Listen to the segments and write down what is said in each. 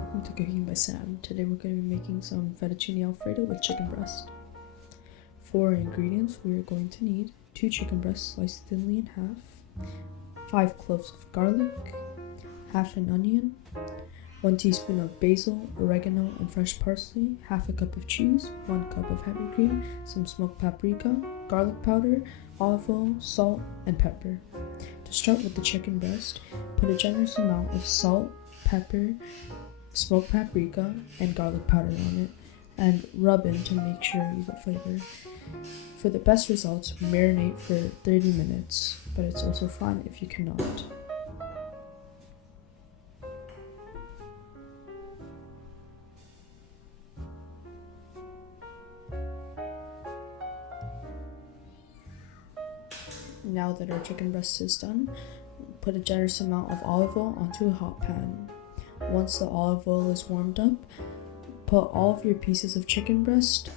welcome to Cooking by Sam. Today we're going to be making some fettuccine alfredo with chicken breast. For ingredients, we are going to need 2 chicken breasts sliced thinly in half, 5 cloves of garlic, half an onion, 1 teaspoon of basil, oregano, and fresh parsley, half a cup of cheese, 1 cup of heavy cream, some smoked paprika, garlic powder, olive oil, salt, and pepper. To start with the chicken breast, put a generous amount of salt, pepper, smoked paprika, and garlic powder on it, and rub in to make sure you get flavor. For the best results, marinate for 30 minutes, but it's also fine if you cannot. Now that our chicken breast is done, put a generous amount of olive oil onto a hot pan. Once the olive oil is warmed up, put all of your pieces of chicken breast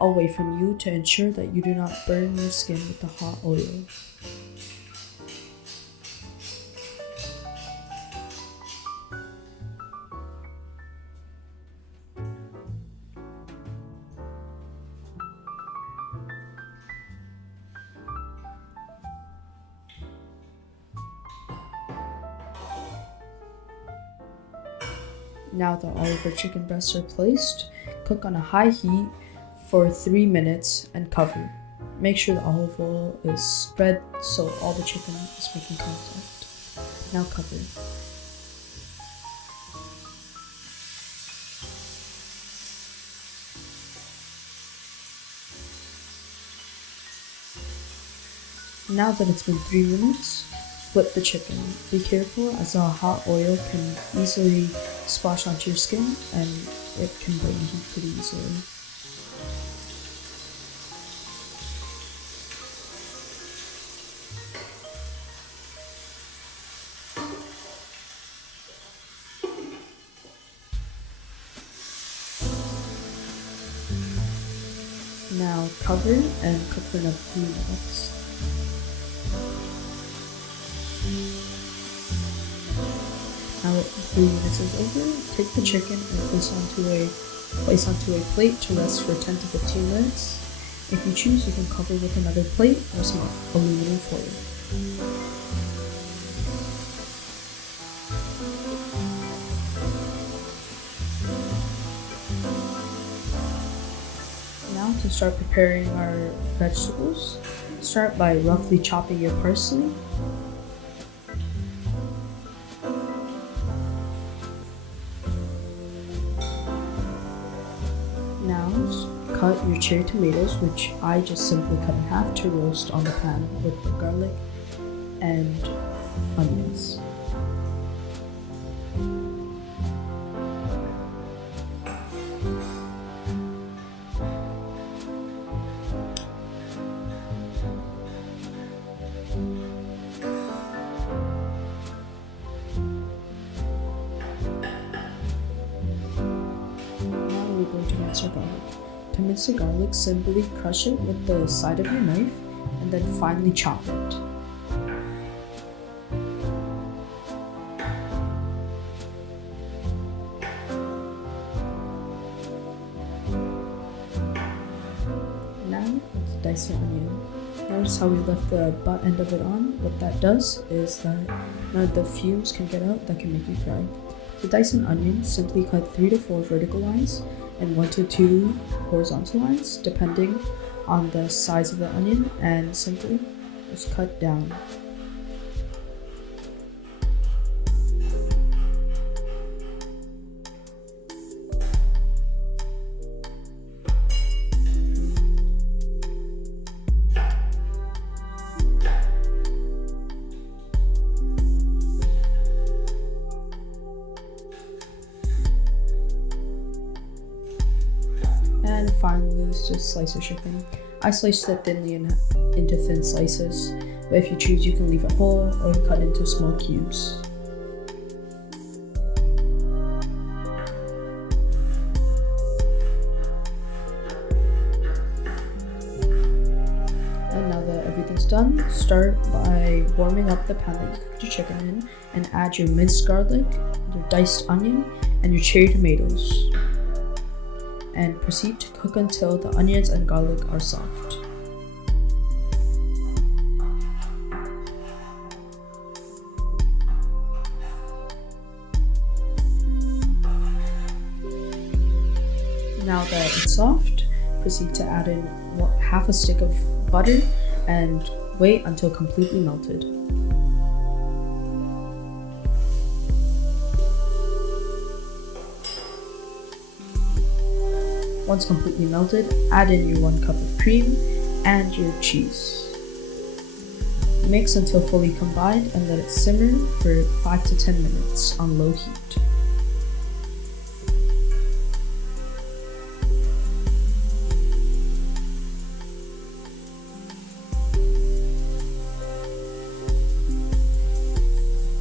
away from you to ensure that you do not burn your skin with the hot oil. Now that all of our chicken breasts are placed, cook on a high heat for 3 minutes and cover. Make sure the olive oil is spread so all the chicken is making contact. Now cover. Now that it's been 3 minutes, flip the chicken. Be careful as the hot oil can easily splash onto your skin and it can burn heat pretty easily. Now cover and cook for another 3 minutes. Now that 3 minutes is over, take the chicken and place onto a plate to rest for 10 to 15 minutes. If you choose, you can cover with another plate or some aluminum foil. Now to start preparing our vegetables, start by roughly chopping your parsley. Now cut your cherry tomatoes, which I just simply cut in half to roast on the pan with the garlic and onions. We're going to mince our garlic. To mince the garlic, simply crush it with the side of your knife and then finely chop it. Now let's dice the onion. Notice how we left the butt end of it on. What that does is that none of the fumes can get out that can make you cry. To dice an onion, simply cut 3 to 4 vertical lines and 1 to 2 horizontal lines, depending on the size of the onion, and simply just cut down. And finally, let's just slice our chicken. I sliced it thinly into thin slices, but if you choose, you can leave it whole or cut into small cubes. And now that everything's done, start by warming up the pan that you cooked your chicken in and add your minced garlic, your diced onion, and your cherry tomatoes. And proceed to cook until the onions and garlic are soft. Now that it's soft, proceed to add in half a stick of butter and wait until completely melted. Once completely melted, add in your 1 cup of cream and your cheese. Mix until fully combined and let it simmer for 5 to 10 minutes on low heat.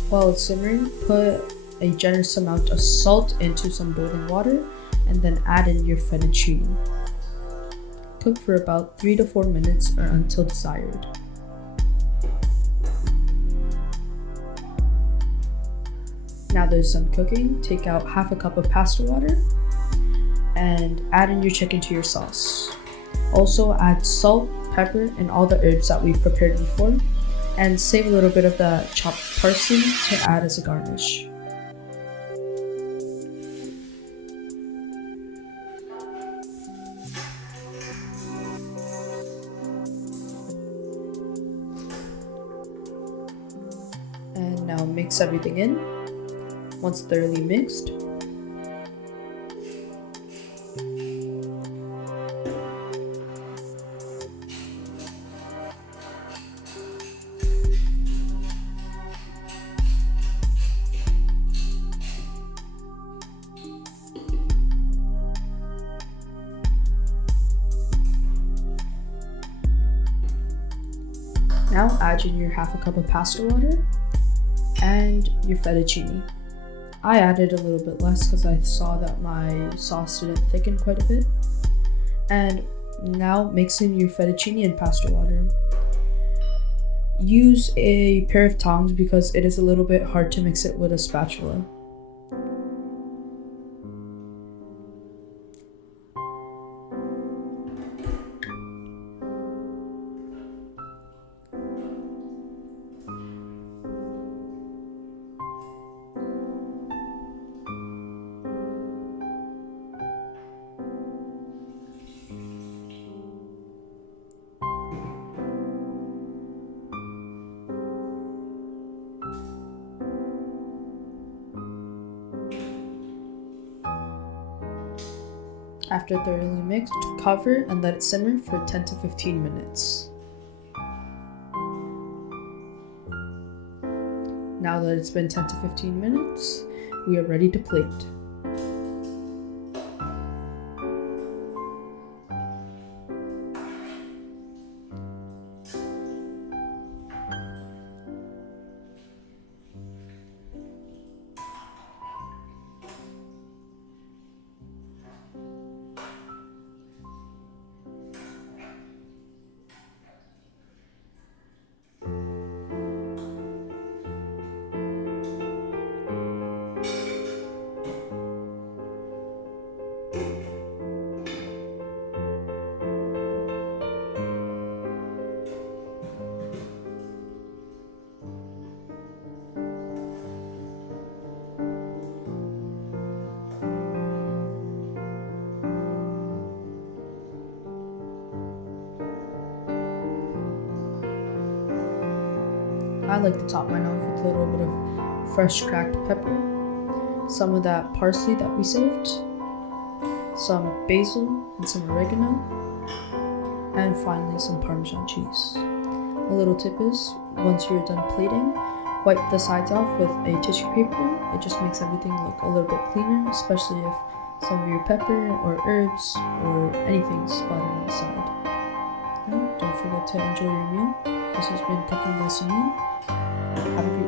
While it's simmering, put a generous amount of salt into some boiling water and then add in your fettuccine. Cook for about 3 to 4 minutes or until desired. Now that it's done cooking, take out half a cup of pasta water and add in your chicken to your sauce. Also add salt, pepper, and all the herbs that we've prepared before, and save a little bit of the chopped parsley to add as a garnish. And now mix everything in. Once thoroughly mixed, now add in your half a cup of pasta water and your fettuccine. I added a little bit less because I saw that my sauce didn't thicken quite a bit. And now mix in your fettuccine and pasta water. Use a pair of tongs because it is a little bit hard to mix it with a spatula. After thoroughly mixed, cover and let it simmer for 10 to 15 minutes. Now that it's been 10 to 15 minutes, we are ready to plate. I like to top mine off with a little bit of fresh cracked pepper, some of that parsley that we saved, some basil and some oregano, and finally some Parmesan cheese. A little tip is, once you're done plating, wipe the sides off with a tissue paper. It just makes everything look a little bit cleaner, especially if some of your pepper or herbs or anything splattered on the side. Don't forget to enjoy your meal. This has been Cooking by Samin. Have a great